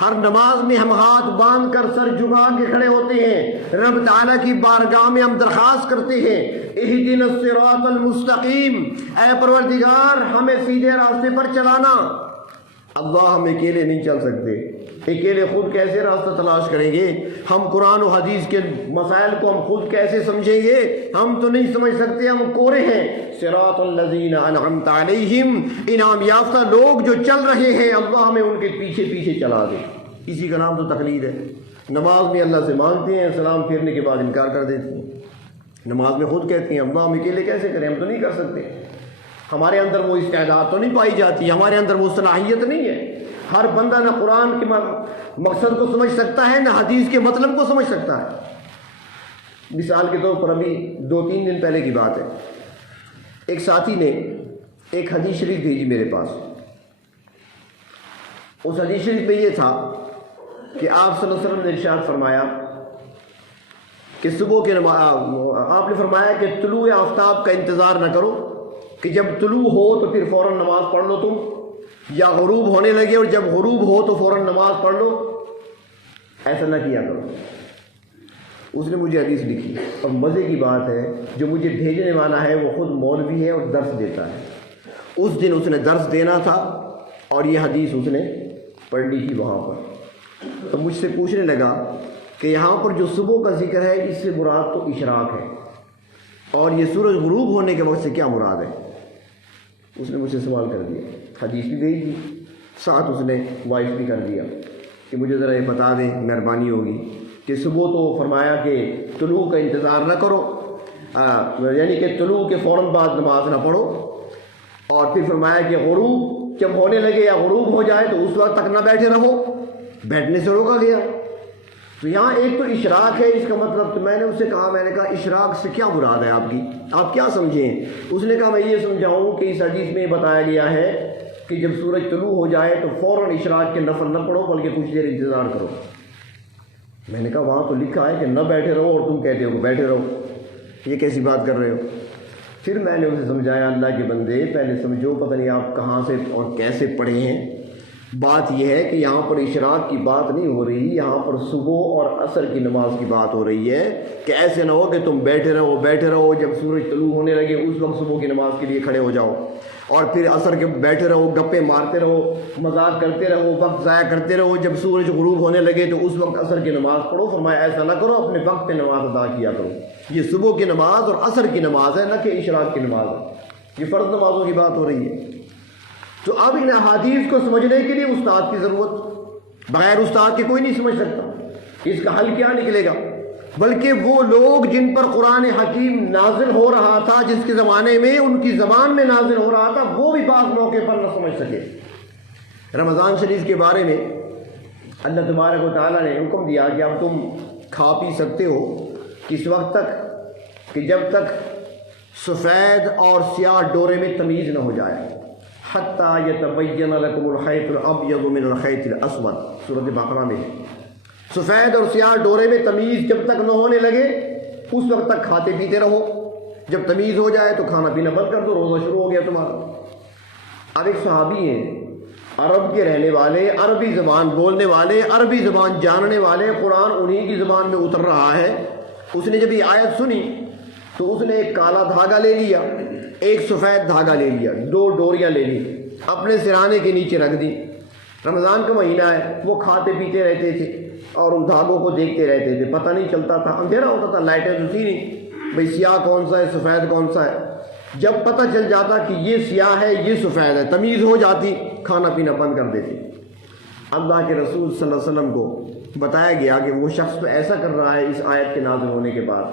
ہر نماز میں ہم ہاتھ باندھ کر سر جھکا کے کھڑے ہوتے ہیں، رب تعالیٰ کی بارگاہ میں ہم درخواست کرتے ہیں، اہدنا الصراط المستقیم، اے پروردگار ہمیں سیدھے راستے پر چلانا۔ اللہ ہم اکیلے نہیں چل سکتے، اکیلے خود کیسے راستہ تلاش کریں گے؟ ہم قرآن و حدیث کے مسائل کو ہم خود کیسے سمجھیں گے؟ ہم تو نہیں سمجھ سکتے، ہم کورے ہیں۔ صراط الذین انعمت علیہم، انعام یافتہ لوگ جو چل رہے ہیں، اللہ ہمیں ان کے پیچھے پیچھے چلا دے، اسی کا نام تو تقلید ہے۔ نماز میں اللہ سے مانگتے ہیں، سلام پھیرنے کے بعد انکار کر دیتے ہیں، نماز میں خود کہتے ہیں اللہ ہم اکیلے کیسے کریں، ہم تو نہیں کر سکتے، ہمارے اندر وہ استعداد تو نہیں پائی جاتی، ہمارے اندر وہ صلاحیت نہیں ہے۔ ہر بندہ نہ قرآن کے مقصد کو سمجھ سکتا ہے، نہ حدیث کے مطلب کو سمجھ سکتا ہے۔ مثال کے طور پر ابھی 2-3 دن پہلے کی بات ہے، ایک ساتھی نے ایک حدیث شریف بھیجی میرے پاس۔ اس حدیث شریف میں یہ تھا کہ آپ صلی اللہ علیہ وسلم نے ارشاد فرمایا کہ صبح کے آپ نے فرمایا کہ طلوع آفتاب کا انتظار نہ کرو کہ جب طلوع ہو تو پھر فوراً نماز پڑھ لو تم، یا غروب ہونے لگے اور جب غروب ہو تو فوراً نماز پڑھ لو، ایسا نہ کیا کرو۔ اس نے مجھے حدیث لکھی. اور مزے کی بات ہے جو مجھے بھیجنے والا ہے وہ خود مولوی ہے اور درس دیتا ہے. اس دن اس نے درس دینا تھا اور یہ حدیث اس نے پڑھنی تھی وہاں پر. تو مجھ سے پوچھنے لگا کہ یہاں پر جو صبح کا ذکر ہے اس سے مراد تو اشراق ہے اور یہ سورج غروب ہونے کے وقت سے کیا مراد ہے. اس نے مجھ سے سوال کر دیا, حدیث بھی بھیج دی, ساتھ اس نے وائس بھی کر دیا کہ مجھے ذرا یہ بتا دیں, مہربانی ہوگی کہ صبح تو فرمایا کہ طلوع کا انتظار نہ کرو, یعنی کہ طلوع کے فوراً بعد نماز نہ پڑھو, اور پھر فرمایا کہ غروب جب ہونے لگے یا غروب ہو جائے تو اس وقت تک نہ بیٹھے رہو, بیٹھنے سے روکا گیا. تو یہاں ایک تو اشراق ہے, اس کا مطلب, تو میں نے اس سے کہا, میں نے کہا اشراق سے کیا مراد ہے آپ کی, آپ کیا سمجھیں. اس نے کہا میں یہ سمجھاؤں کہ اس حدیث میں بتایا گیا ہے کہ جب سورج طلوع ہو جائے تو فوراً اشراق کے نفل نہ پڑھو بلکہ کچھ دیر انتظار کرو. میں نے کہا وہاں تو لکھا ہے کہ نہ بیٹھے رہو اور تم کہتے ہو کہ بیٹھے رہو, یہ کیسی بات کر رہے ہو. پھر میں نے اسے سمجھایا, اللہ کے بندے پہلے سمجھو, پتہ نہیں آپ کہاں سے اور کیسے پڑھے ہیں. بات یہ ہے کہ یہاں پر اشراق کی بات نہیں ہو رہی, یہاں پر صبح اور عصر کی نماز کی بات ہو رہی ہے کہ ایسے نہ ہو کہ تم بیٹھے رہو جب سورج طلوع ہونے لگے اس وقت صبح کی نماز کے لیے کھڑے ہو جاؤ, اور پھر عصر کے بیٹھے رہو, گپے مارتے رہو, مذاق کرتے رہو, وقت ضائع کرتے رہو, جب سورج غروب ہونے لگے تو اس وقت عصر کی نماز پڑھو. فرمایا ایسا نہ کرو, اپنے وقت پہ نماز ادا کیا کرو. یہ صبح کی نماز اور عصر کی نماز ہے, نہ کہ اشراق کی نماز ہے. یہ فرض نمازوں کی بات ہو رہی ہے. تو اب ان احادیث کو سمجھنے کے لیے استاد کی ضرورت, بغیر استاد کے کوئی نہیں سمجھ سکتا. اس کا حل کیا نکلے گا, بلکہ وہ لوگ جن پر قرآن حکیم نازل ہو رہا تھا, جس کے زمانے میں ان کی زبان میں نازل ہو رہا تھا, وہ بھی بعض موقع پر نہ سمجھ سکے. رمضان شریف کے بارے میں اللہ تبارک و تعالیٰ نے حکم دیا کہ اب تم کھا پی سکتے ہو کس وقت تک, کہ جب تک سفید اور سیاہ ڈورے میں تمیز نہ ہو جائے. حتیٰ یتبین لکم الخیط الابیض من الخیط الاسود, سورۃ بقرہ میں. سفید اور سیاہ ڈورے میں تمیز جب تک نہ ہونے لگے اس وقت تک کھاتے پیتے رہو, جب تمیز ہو جائے تو کھانا پینا بند کر دو, روزہ شروع ہو گیا تمہارا. اب ایک صحابی ہیں, عرب کے رہنے والے, عربی زبان بولنے والے, عربی زبان جاننے والے, قرآن انہی کی زبان میں اتر رہا ہے. اس نے جب یہ آیت سنی تو اس نے ایک کالا دھاگا لے لیا, ایک سفید دھاگا لے لیا, 2 ڈوریاں لے لی, اپنے سرانے کے نیچے رکھ دی. رمضان کا مہینہ ہے, وہ کھاتے پیتے رہتے تھے اور ان دھاگوں کو دیکھتے رہتے تھے. پتہ نہیں چلتا تھا, اندھیرا ہوتا تھا, لائٹیں تو تھی نہیں, بھئی سیاہ کون سا ہے سفید کون سا ہے. جب پتہ چل جاتا کہ یہ سیاہ ہے یہ سفید ہے, تمیز ہو جاتی, کھانا پینا بند کر دیتے. اللہ کے رسول صلی اللہ علیہ وسلم کو بتایا گیا کہ وہ شخص تو ایسا کر رہا ہے اس آیت کے نازل ہونے کے بعد.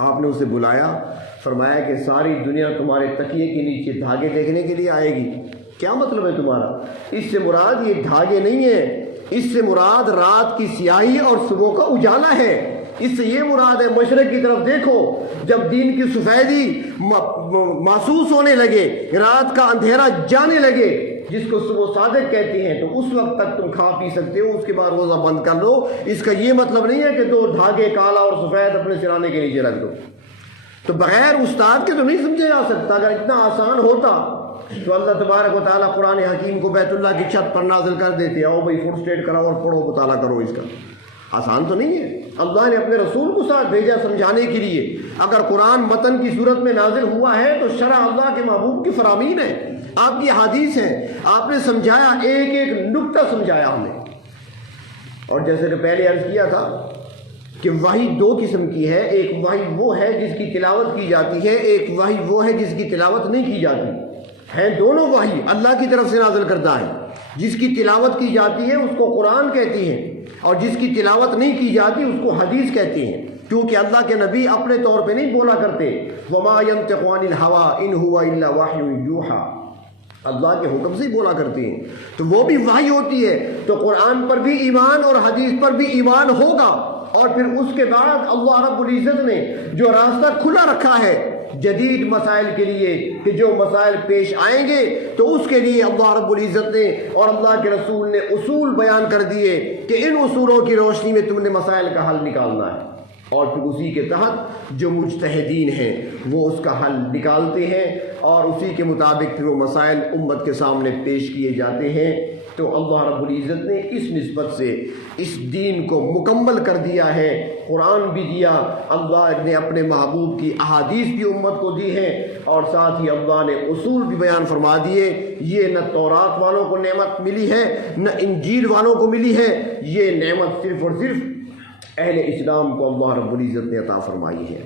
آپ نے اسے بلایا, فرمایا کہ ساری دنیا تمہارے تکیے کے نیچے دھاگے دیکھنے کے لیے آئے گی. کیا مطلب ہے تمہارا؟ اس سے مراد یہ دھاگے نہیں ہے, اس سے مراد رات کی سیاہی اور صبح کا اجالا ہے. اس سے یہ مراد ہے مشرق کی طرف دیکھو, جب دین کی سفیدی محسوس ہونے لگے, رات کا اندھیرا جانے لگے, جس کو صبح صادق کہتے ہیں, تو اس وقت تک تم کھا پی سکتے ہو, اس کے بعد روزہ بند کر لو. اس کا یہ مطلب نہیں ہے کہ 2 دھاگے کالا اور سفید اپنے سرانے کے نیچے رکھ دو. تو بغیر استاد کے تو نہیں سمجھا جا سکتا. اگر اتنا آسان ہوتا تو اللہ تبارک و تعالیٰ قرآن حکیم کو بیت اللہ کی چھت پر نازل کر دیتے, آؤ بھائی فٹ اسٹیٹ کراؤ اور پڑھو, مطالعہ کرو. اس کا آسان تو نہیں ہے. اللہ نے اپنے رسول کو ساتھ بھیجا سمجھانے کے لیے. اگر قرآن متن کی صورت میں نازل ہوا ہے تو شرع اللہ کے محبوب کی فرامین ہے, آپ کی حدیث ہے, آپ نے سمجھایا, ایک ایک نکتہ سمجھایا ہم نے. اور جیسے کہ پہلے عرض کیا تھا کہ وحی 2 قسم کی ہے. ایک وحی وہ ہے جس کی تلاوت کی جاتی ہے, ایک وحی وہ ہے جس کی تلاوت نہیں کی جاتی. ہیں دونوں وحی اللہ کی طرف سے نازل کرتا ہے. جس کی تلاوت کی جاتی ہے اس کو قرآن کہتی ہیں, اور جس کی تلاوت نہیں کی جاتی اس کو حدیث کہتے ہیں. کیونکہ اللہ کے نبی اپنے طور پہ نہیں بولا کرتے, وما ينطق عن الهوى ان هو الا وحی یوحى, اللہ کے حکم سے ہی بولا کرتے ہیں. تو وہ بھی وحی ہوتی ہے. تو قرآن پر بھی ایمان اور حدیث پر بھی ایمان ہوگا. اور پھر اس کے بعد اللہ رب العزت نے جو راستہ کھلا رکھا ہے جدید مسائل کے لیے, کہ جو مسائل پیش آئیں گے تو اس کے لیے اللہ رب العزت نے اور اللہ کے رسول نے اصول بیان کر دیے کہ ان اصولوں کی روشنی میں تم نے مسائل کا حل نکالنا ہے. اور پھر اسی کے تحت جو مجتہدین ہیں وہ اس کا حل نکالتے ہیں, اور اسی کے مطابق پھر وہ مسائل امت کے سامنے پیش کیے جاتے ہیں. تو اللہ رب العزت نے اس نسبت سے اس دین کو مکمل کر دیا ہے۔ قرآن بھی دیا، اللہ نے اپنے محبوب کی احادیث بھی امت کو دی ہیں، اور ساتھ ہی اللہ نے اصول بھی بیان فرما دیے۔ یہ نہ تورات والوں کو نعمت ملی ہے، نہ انجیل والوں کو ملی ہے، یہ نعمت صرف اور صرف اہل اسلام کو اللہ رب العزت نے عطا فرمائی ہے۔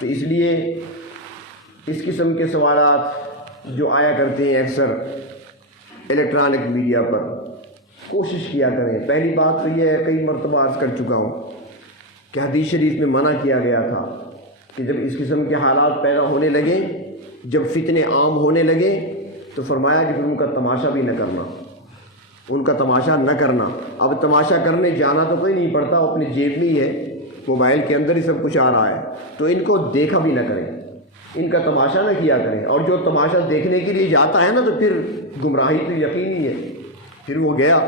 تو اس لیے اس قسم کے سوالات جو آیا کرتے ہیں اکثر الیکٹرانک میڈیا پر، کوشش کیا کریں۔ پہلی بات تو یہ ہے، کئی مرتبہ عرض کر چکا ہوں کہ حدیث شریف میں منع کیا گیا تھا کہ جب اس قسم کے حالات پیدا ہونے لگے، جب فتنے عام ہونے لگے، تو فرمایا کہ ان کا تماشا بھی نہ کرنا، ان کا تماشا نہ کرنا۔ اب تماشا کرنے جانا تو کوئی نہیں پڑتا، اپنی جیب میں ہی ہے، موبائل کے اندر ہی سب کچھ آ رہا ہے، تو ان کو دیکھا بھی نہ کریں، ان کا تماشا نہ کیا کریں۔ اور جو تماشا دیکھنے کے لیے جاتا ہے نا، تو پھر گمراہی تو یقینی ہے، پھر وہ گیا،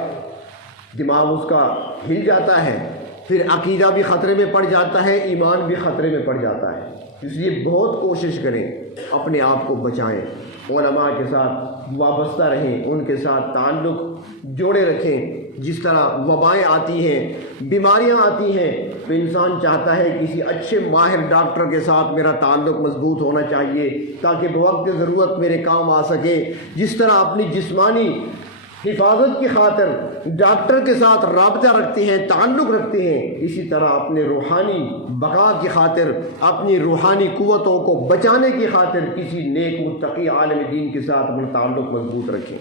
دماغ اس کا ہل جاتا ہے، پھر عقیدہ بھی خطرے میں پڑ جاتا ہے، ایمان بھی خطرے میں پڑ جاتا ہے۔ اس لیے بہت کوشش کریں، اپنے آپ کو بچائیں، علماء کے ساتھ وابستہ رہیں، ان کے ساتھ تعلق جوڑے رکھیں۔ جس طرح وبائیں آتی ہیں، بیماریاں آتی ہیں، تو انسان چاہتا ہے کسی اچھے ماہر ڈاکٹر کے ساتھ میرا تعلق مضبوط ہونا چاہیے تاکہ بوقت ضرورت میرے کام آ سکے۔ جس طرح اپنی جسمانی حفاظت کی خاطر ڈاکٹر کے ساتھ رابطہ رکھتے ہیں، تعلق رکھتے ہیں، اسی طرح اپنے روحانی بقا کی خاطر، اپنی روحانی قوتوں کو بچانے کی خاطر کسی نیک متقی عالم دین کے ساتھ اپنا تعلق مضبوط رکھیں۔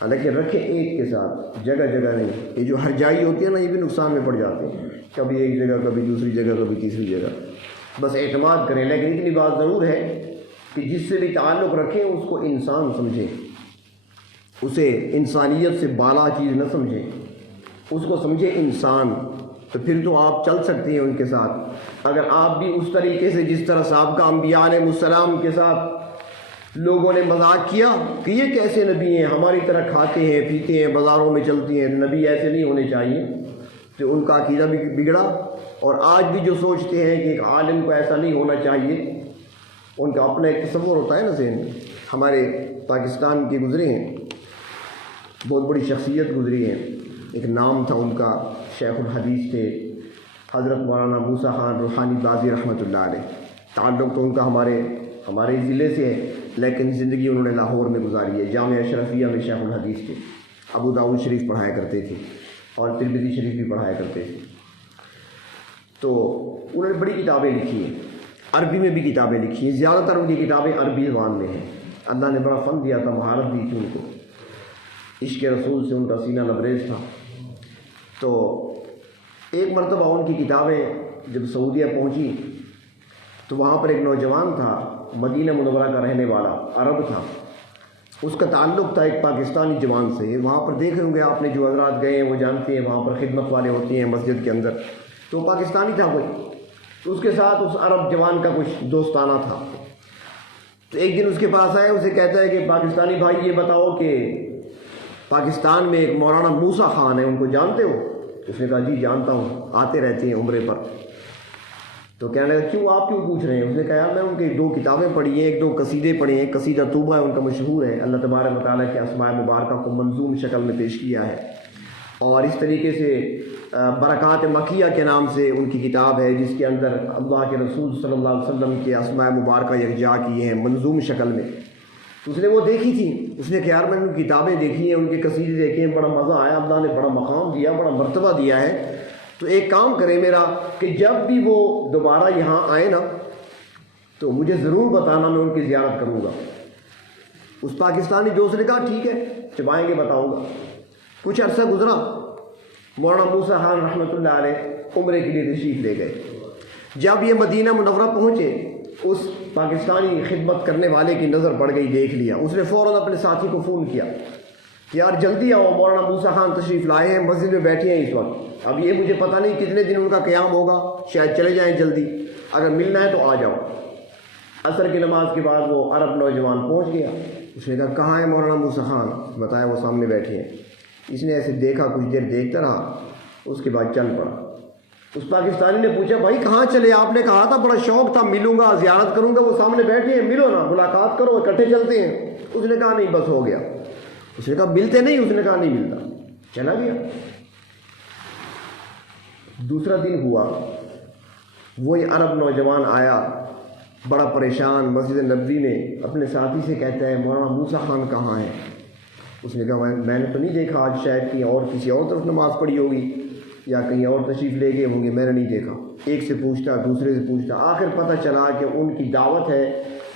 حالانکہ رکھیں ایک کے ساتھ، جگہ جگہ نہیں۔ یہ جو ہرجائی ہوتی ہے نا، یہ بھی نقصان میں پڑ جاتے ہیں، کبھی ایک جگہ، کبھی دوسری جگہ، کبھی تیسری جگہ۔ بس اعتماد کریں، لیکن اتنی بات ضرور ہے کہ جس سے بھی تعلق رکھیں اس کو انسان سمجھیں، اسے انسانیت سے بالا چیز نہ سمجھیں، اس کو سمجھیں انسان۔ تو پھر تو آپ چل سکتے ہیں ان کے ساتھ۔ اگر آپ بھی اس طریقے سے جس طرح سابقہ انبیاء علیہ السلام کے ساتھ لوگوں نے مذاق کیا کہ یہ کیسے نبی ہیں، ہماری طرح کھاتے ہیں پیتے ہیں، بازاروں میں چلتی ہیں، نبی ایسے نہیں ہونے چاہیے، تو ان کا عقیدہ بھی بگڑا۔ اور آج بھی جو سوچتے ہیں کہ ایک عالم کو ایسا نہیں ہونا چاہیے، ان کا اپنا ایک تصور ہوتا ہے نا ذہن میں۔ ہمارے پاکستان کے گزرے ہیں، بہت بڑی شخصیت گزری ہے، ایک نام تھا ان کا، شیخ الحدیث تھے حضرت مولانا موسیٰ خان روحانی بازی رحمۃ اللہ علیہ۔ تعلق تو ان کا ہمارے ضلع سے ہے، لیکن زندگی انہوں نے لاہور میں گزاری ہے۔ جامعہ اشرفیہ میں شیخ الحدیث تھے، ابو داؤد شریف پڑھایا کرتے تھے اور ترمذی شریف بھی پڑھایا کرتے تھے۔ تو انہوں نے بڑی کتابیں لکھی ہیں، عربی میں بھی کتابیں لکھی ہیں، زیادہ تر ان کی کتابیں عربی زبان میں ہیں۔ اللہ نے بڑا فن دیا تھا، مہارت دی تھی ان کو، عشق رسول سے ان کا سینہ لبریز تھا۔ تو ایک مرتبہ ان کی کتابیں جب سعودیہ پہنچی تو وہاں پر ایک نوجوان تھا، مدینہ منورہ کا رہنے والا، عرب تھا، اس کا تعلق تھا ایک پاکستانی جوان سے۔ وہاں پر دیکھے ہوں گے آپ نے، جو حضرات گئے ہیں وہ جانتے ہیں، وہاں پر خدمت والے ہوتے ہیں مسجد کے اندر، تو پاکستانی تھا کوئی، تو اس کے ساتھ اس عرب جوان کا کچھ دوستانہ تھا۔ تو ایک دن اس کے پاس آئے، اسے کہتا ہے کہ پاکستانی بھائی یہ بتاؤ کہ پاکستان میں ایک مولانا موسیٰ خان ہے، ان کو جانتے ہو؟ اس نے کہا جی جانتا ہوں، آتے رہتے ہیں عمرے پر۔ تو کہنے لگا کیوں، آپ کیوں پوچھ رہے ہیں؟ اس نے کہا یار میں ان کے 2 کتابیں پڑھی ہیں، 1-2 قصیدے پڑھے ہیں، قصیدہ توبہ ہے ان کا مشہور ہے، اللہ تبارک و تعالیٰ کے اسماء مبارکہ کو منظوم شکل میں پیش کیا ہے۔ اور اس طریقے سے برکات مکیہ کے نام سے ان کی کتاب ہے، جس کے اندر اللہ کے رسول صلی اللہ علیہ وسلم کے اسماء مبارکہ یکجا کیے ہیں منظوم شکل میں۔ تو اس نے وہ دیکھی تھی، اس نے کہا یار میں نے ان کی کتابیں دیکھی ہیں، ان کے قصیدے دیکھے ہیں، بڑا مزہ آیا، اللہ نے بڑا مقام دیا، بڑا مرتبہ دیا ہے۔ تو ایک کام کرے میرا کہ جب بھی وہ دوبارہ یہاں آئے نا تو مجھے ضرور بتانا، میں ان کی زیارت کروں گا۔ اس پاکستانی دوست نے کہا ٹھیک ہے، جب آئیں گے بتاؤں گا۔ کچھ عرصہ گزرا، مولانا موسیٰ خان رحمۃ اللہ علیہ عمرے کے لیے تشریف لے گئے۔ جب یہ مدینہ منورہ پہنچے، اس پاکستانی خدمت کرنے والے کی نظر پڑ گئی، دیکھ لیا، اس نے فوراً اپنے ساتھی کو فون کیا، یار جلدی آؤ، مولانا موسیٰ خان تشریف لائے ہیں، مسجد میں بیٹھے ہیں اس وقت، اب یہ مجھے پتہ نہیں کتنے دن ان کا قیام ہوگا، شاید چلے جائیں جلدی، اگر ملنا ہے تو آ جاؤ۔ عصر کی نماز کے بعد وہ عرب نوجوان پہنچ گیا۔ اس نے کہا کہاں ہے مولانا موسیٰ خان؟ بتایا وہ سامنے بیٹھے ہیں۔ اس نے ایسے دیکھا، کچھ دیر دیکھتا رہا، اس کے بعد چل پڑا۔ اس پاکستانی نے پوچھا بھائی کہاں چلے؟ آپ نے کہا تھا بڑا شوق تھا، ملوں گا، زیارت کروں گا، وہ سامنے بیٹھے ہیں، ملو نا، ملاقات کرو، اکٹھے چلتے ہیں۔ اس نے کہا نہیں بس ہو گیا۔ اس نے کہا ملتے نہیں؟ اس نے کہا نہیں ملتا، چلا گیا۔ دوسرا دن ہوا، وہی عرب نوجوان آیا بڑا پریشان مسجد نبوی میں، اپنے ساتھی سے کہتا ہے مولانا موسیٰ خان کہاں ہے؟ اس نے کہا میں نے تو نہیں دیکھا، آج شاید کہیں اور کسی اور طرف نماز پڑھی ہوگی یا کہیں اور تشریف لے گئے ہوں گے، میں نے نہیں دیکھا۔ ایک سے پوچھتا، دوسرے سے پوچھتا، آخر پتہ چلا کہ ان کی دعوت ہے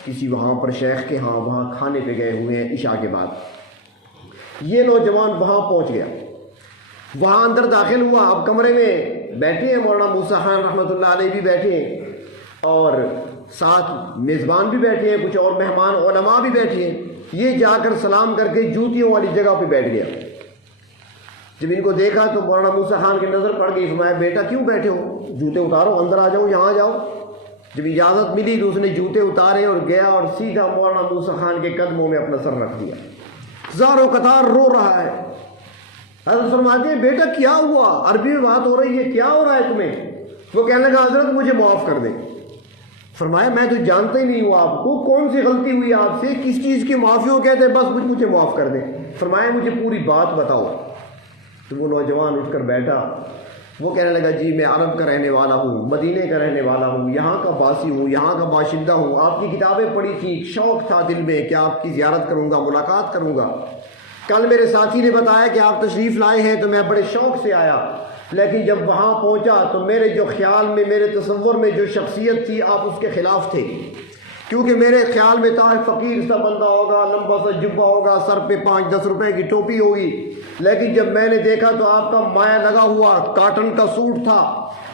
کسی وہاں پر شیخ کے ہاں، وہاں کھانے پہ گئے ہوئے ہیں عشاء کے بعد۔ یہ نوجوان وہاں پہنچ گیا، وہاں اندر داخل ہوا، اب کمرے میں بیٹھے ہیں مولانا موسیٰ خان رحمۃ اللہ علیہ بھی بیٹھے ہیں اور ساتھ میزبان بھی بیٹھے ہیں، کچھ اور مہمان علماء بھی بیٹھے ہیں۔ یہ جا کر سلام کر کے جوتیوں والی جگہ پہ بیٹھ گیا۔ جب ان کو دیکھا تو مولانا موسیٰ خان کی نظر پڑ گئی، فرمایا بیٹا کیوں بیٹھے ہو؟ جوتے اتارو، اندر آ جاؤ، یہاں جاؤ۔ جب اجازت ملی تو اس نے جوتے اتارے اور گیا اور سیدھا مولانا موسیٰ خان کے قدموں میں اپنا سر رکھ دیا، زار و قطار رو رہا ہے۔ حضرت فرماتے ہیں بیٹا کیا ہوا؟ عربی میں بات ہو رہی ہے، کیا ہو رہا ہے تمہیں؟ وہ کہنے لگا حضرت مجھے معاف کر دیں۔ فرمایا میں تو جانتا ہی نہیں ہوں آپ کو، کون سی غلطی ہوئی آپ سے، کس چیز کی معافی ہو؟ کہتے ہیں بس مجھے معاف کر دیں۔ فرمایا مجھے پوری بات بتاؤ۔ تو وہ نوجوان اٹھ کر بیٹھا، وہ کہنے لگا جی میں عرب کا رہنے والا ہوں، مدینے کا رہنے والا ہوں، یہاں کا باسی ہوں، یہاں کا باشندہ ہوں، آپ کی کتابیں پڑھی تھی، ایک شوق تھا دل میں کہ آپ کی زیارت کروں گا، ملاقات کروں گا۔ کل میرے ساتھی نے بتایا کہ آپ تشریف لائے ہیں تو میں بڑے شوق سے آیا، لیکن جب وہاں پہنچا تو میرے جو خیال میں، میرے تصور میں جو شخصیت تھی آپ اس کے خلاف تھے، کیونکہ میرے خیال میں تھا فقیر سا بندہ ہوگا، لمبا سا جبہ ہوگا، سر پہ 5-10 روپے کی ٹوپی ہوگی، لیکن جب میں نے دیکھا تو آپ کا مایا لگا ہوا کاٹن کا سوٹ تھا،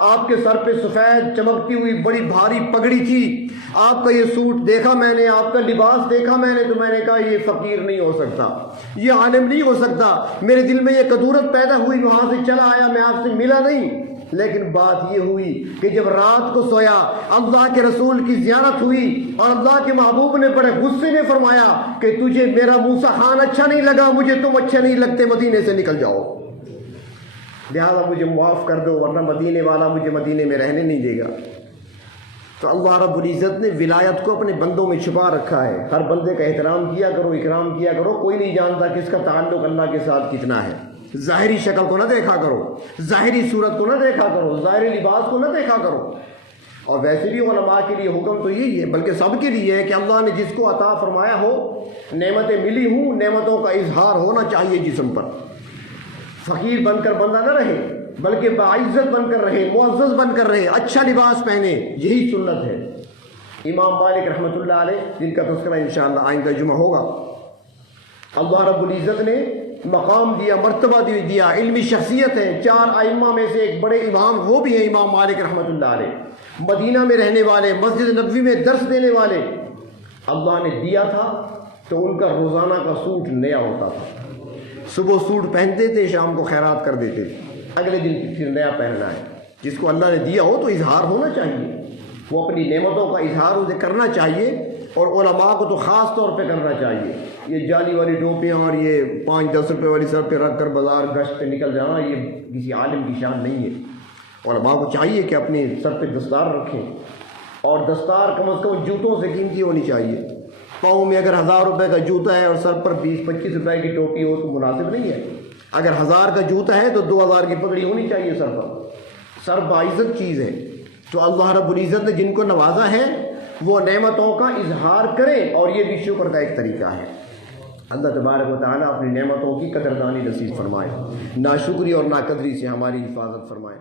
آپ کے سر پہ سفید چمکتی ہوئی بڑی بھاری پگڑی تھی، آپ کا یہ سوٹ دیکھا میں نے، آپ کا لباس دیکھا میں نے، تو میں نے کہا یہ فقیر نہیں ہو سکتا، یہ عالم نہیں ہو سکتا۔ میرے دل میں یہ کدورت پیدا ہوئی، وہاں سے چلا آیا، میں آپ سے ملا نہیں۔ لیکن بات یہ ہوئی کہ جب رات کو سویا، اللہ کے رسول کی زیارت ہوئی اور اللہ کے محبوب نے بڑے غصے میں فرمایا کہ تجھے میرا موسیٰ خان اچھا نہیں لگا، مجھے تم اچھے نہیں لگتے، مدینے سے نکل جاؤ، لہذا مجھے معاف کر دو ورنہ مدینے والا مجھے مدینے میں رہنے نہیں دے گا۔ تو اللہ رب العزت نے ولایت کو اپنے بندوں میں چھپا رکھا ہے۔ ہر بندے کا احترام کیا کرو، اکرام کیا کرو، کوئی نہیں جانتا کس کا تعلق اللہ کے ساتھ کتنا ہے۔ ظاہری شکل کو نہ دیکھا کرو، ظاہری صورت کو نہ دیکھا کرو، ظاہری لباس کو نہ دیکھا کرو۔ اور ویسے بھی علماء کے لیے حکم تو یہی ہے، بلکہ سب کے لیے ہے کہ اللہ نے جس کو عطا فرمایا ہو، نعمتیں ملی ہوں، نعمتوں کا اظہار ہونا چاہیے جسم پر۔ فقیر بن کر بندہ نہ رہے، بلکہ باعزت بن کر رہے، معزز بن کر رہے، اچھا لباس پہنے، یہی سنت ہے۔ امام مالک رحمۃ اللہ علیہ، جن کا تذکرہ انشاءاللہ آئندہ جمعہ ہوگا، اللہ رب العزت نے مقام دیا، مرتبہ دیا، علمی شخصیت ہے، 4 ائمہ میں سے ایک بڑے امام وہ بھی ہیں امام مالک رحمۃ اللہ علیہ، مدینہ میں رہنے والے، مسجد نبوی میں درس دینے والے۔ اللہ نے دیا تھا تو ان کا روزانہ کا سوٹ نیا ہوتا تھا، صبح سوٹ پہنتے تھے، شام کو خیرات کر دیتے تھے، اگلے دن پھر نیا پہننا ہے۔ جس کو اللہ نے دیا ہو تو اظہار ہونا چاہیے، وہ اپنی نعمتوں کا اظہار اسے کرنا چاہیے، اور علماء کو تو خاص طور پہ کرنا چاہیے۔ یہ جالی والی ٹوپیاں اور یہ 5-10 روپے والی سر پہ رکھ کر بازار گشت پہ نکل جانا، یہ کسی عالم کی شان نہیں ہے۔ علماء کو چاہیے کہ اپنے سر پہ دستار رکھیں، اور دستار کم از کم جوتوں سے قیمتی ہونی چاہیے۔ پاؤں میں اگر 1000 روپے کا جوتا ہے اور سر پر 20-25 روپے کی ٹوپی ہو تو مناسب نہیں ہے۔ اگر 1000 کا جوتا ہے تو 2000 کی پگڑی ہونی چاہیے سر پر۔ سر باعزت چیز ہے، تو اللہ رب العزت نے جن کو نوازا ہے وہ نعمتوں کا اظہار کریں، اور یہ بھی شکر کا ایک طریقہ ہے۔ اللہ تبارک و تعالیٰ اپنی نعمتوں کی قدردانی نصیب فرمائے، ناشکری اور ناقدری سے ہماری حفاظت فرمائے۔